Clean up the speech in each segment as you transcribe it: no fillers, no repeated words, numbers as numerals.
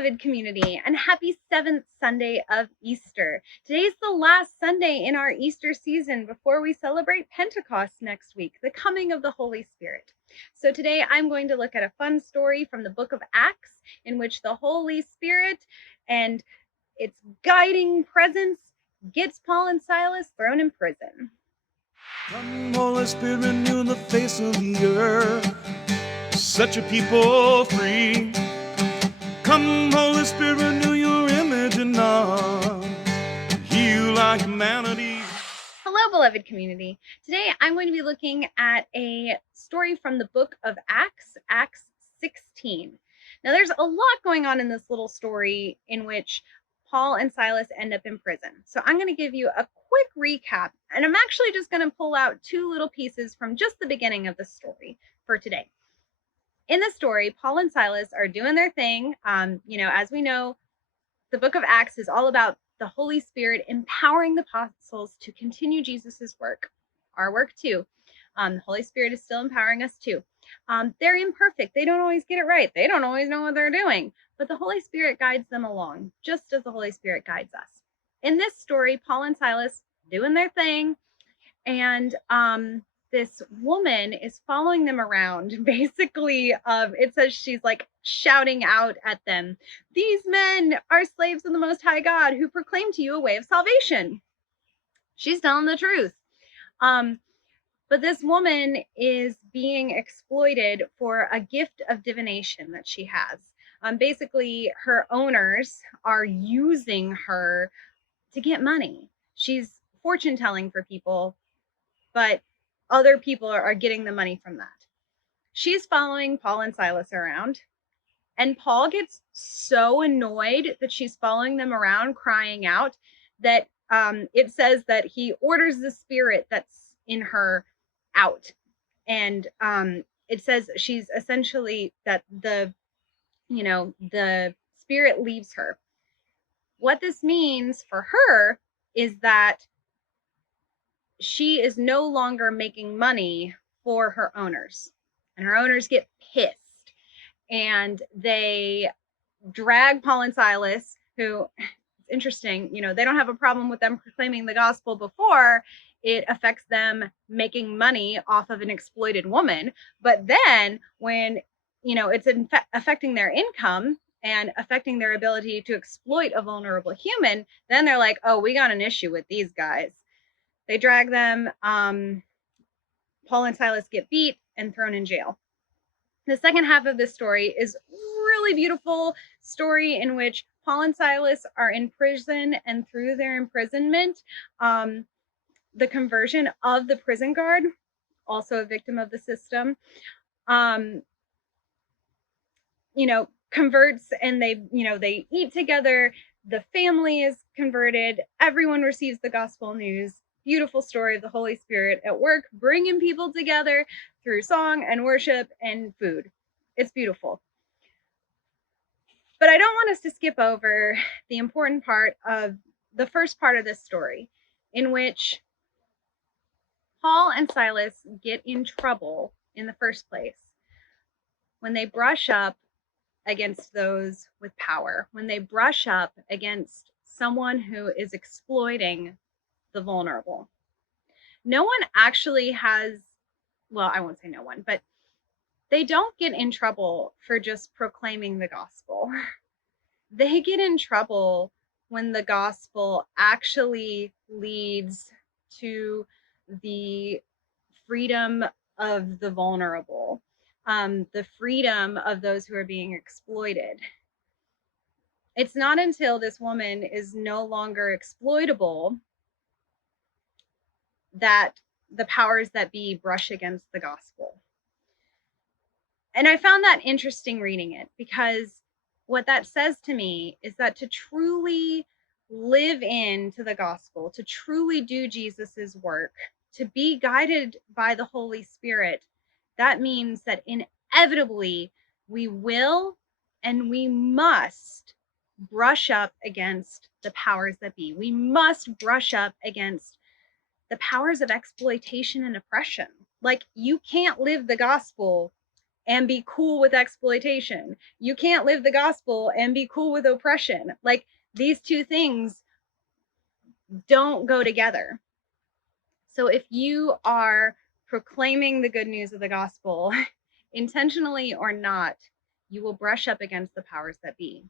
beloved community, and happy 7th Sunday of Easter. Today's the last Sunday in our Easter season before we celebrate Pentecost next week, the coming of the Holy Spirit. So today I'm going to look at a fun story from the book of Acts in which the Holy Spirit and its guiding presence gets Paul and Silas thrown in prison. Come, Holy Spirit, renew the face of the earth. Set your people free. Come, Holy Spirit, renew your image in us. Heal our humanity. Hello, beloved community. Today I'm going to be looking at a story from the book of Acts, Acts 16. Now, there's a lot going on in this little story in which Paul and Silas end up in prison. So I'm going to give you a quick recap, and I'm actually just going to pull out two little pieces from just the beginning of the story for today. In the story, Paul and Silas are doing their thing. As we know, the book of Acts is all about the Holy Spirit empowering the apostles to continue Jesus's work, our work too. The Holy Spirit is still empowering us too. They're imperfect. They don't always get it right. They don't always know what they're doing, but the Holy Spirit guides them along, just as the Holy Spirit guides us. In this story, Paul and Silas doing their thing, and this woman is following them around. Basically, it says she's like shouting out at them, "These men are slaves of the Most High God who proclaim to you a way of salvation." She's telling the truth. But this woman is being exploited for a gift of divination that she has. Basically, her owners are using her to get money. She's fortune telling for people, but other people are getting the money from that. She's following Paul and Silas around, and Paul gets so annoyed that she's following them around, crying out, that it says that he orders the spirit that's in her out. And it says she's essentially that the spirit leaves her. What this means for her is that she is no longer making money for her owners, and her owners get pissed, and they drag Paul and Silas, who, it's interesting, they don't have a problem with them proclaiming the gospel before it affects them making money off of an exploited woman. But then when, it's affecting their income and affecting their ability to exploit a vulnerable human, then they're like, oh, we got an issue with these guys. They drag them. Paul and Silas get beat and thrown in jail. The second half of this story is really beautiful story in which Paul and Silas are in prison, and through their imprisonment, the conversion of the prison guard, also a victim of the system, converts, and they eat together. The family is converted. Everyone receives the gospel news. Beautiful story of the Holy Spirit at work, bringing people together through song and worship and food. It's beautiful. But I don't want us to skip over the important part of the first part of this story, in which Paul and Silas get in trouble in the first place when they brush up against those with power, when they brush up against someone who is exploiting the vulnerable. No one actually has, well, I won't say no one, but they don't get in trouble for just proclaiming the gospel. They get in trouble when the gospel actually leads to the freedom of the vulnerable, the freedom of those who are being exploited. It's not until this woman is no longer exploitable that the powers that be brush against the gospel. And I found that interesting reading it, because what that says to me is that to truly live into the gospel, to truly do Jesus's work, to be guided by the Holy Spirit, that means that inevitably we will and we must brush up against the powers that be. We must brush up against the powers of exploitation and oppression. Like, you can't live the gospel and be cool with exploitation. You can't live the gospel and be cool with oppression. Like, these two things don't go together. So if you are proclaiming the good news of the gospel, intentionally or not, you will brush up against the powers that be.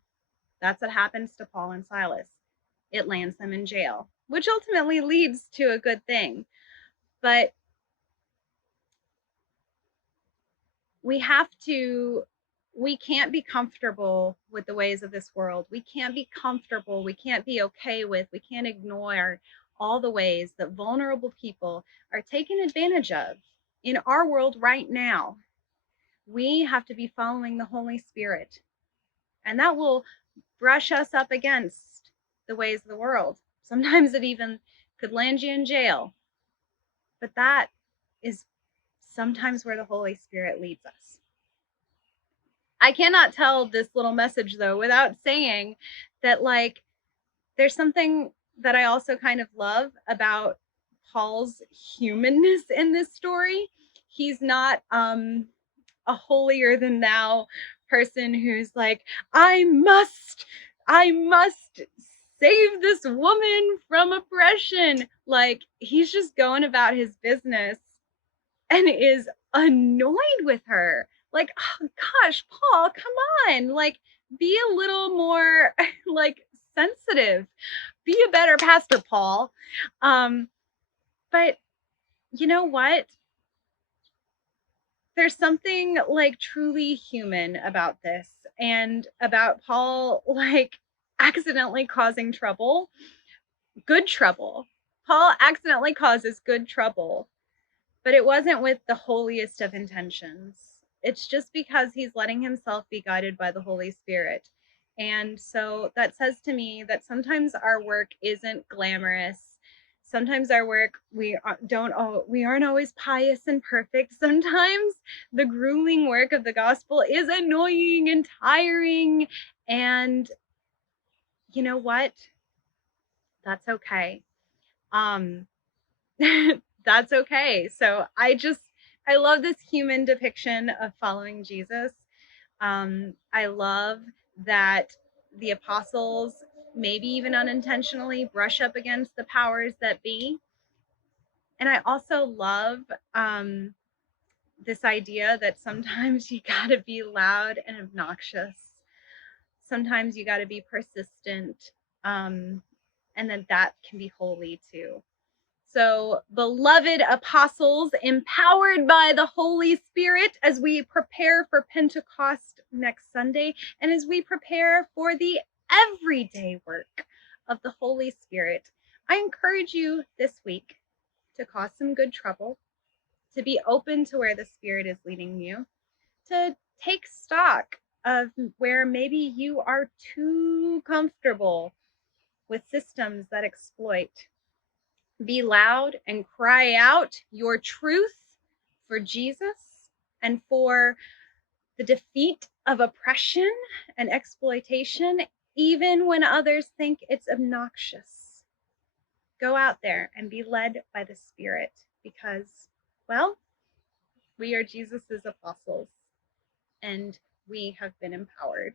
That's what happens to Paul and Silas. It lands them in jail, which ultimately leads to a good thing. But we can't be comfortable with the ways of this world. We can't be comfortable. We can't be okay with, we can't ignore all the ways that vulnerable people are taken advantage of in our world right now. We have to be following the Holy Spirit, and that will brush us up against the ways of the world. Sometimes it even could land you in jail, but that is sometimes where the Holy Spirit leads us. I cannot tell this little message though without saying that, like, there's something that I also kind of love about Paul's humanness in this story. He's not a holier than thou person who's like, I must save this woman from oppression. Like, he's just going about his business and is annoyed with her. Like, oh gosh, Paul, come on. Like, be a little more like sensitive. Be a better pastor, Paul. But you know what? There's something like truly human about this, and about Paul like accidentally causing trouble, good trouble. Paul accidentally causes good trouble, but it wasn't with the holiest of intentions. It's just because he's letting himself be guided by the Holy Spirit. And so that says to me that sometimes our work isn't glamorous. Sometimes our work, we aren't always pious and perfect. Sometimes the grueling work of the gospel is annoying and tiring. And you know what? That's okay. That's okay. So I love this human depiction of following Jesus. I love that the apostles, maybe even unintentionally, brush up against the powers that be. And I also love this idea that sometimes you gotta be loud and obnoxious. Sometimes you gotta be persistent. And then that can be holy too. So, beloved apostles, empowered by the Holy Spirit as we prepare for Pentecost next Sunday, and as we prepare for the everyday work of the Holy Spirit, I encourage you this week to cause some good trouble, to be open to where the Spirit is leading you, to take stock of where maybe you are too comfortable with systems that exploit. Be loud and cry out your truth for Jesus and for the defeat of oppression and exploitation, even when others think it's obnoxious. Go out there and be led by the Spirit because, well, we are Jesus's apostles and we have been empowered.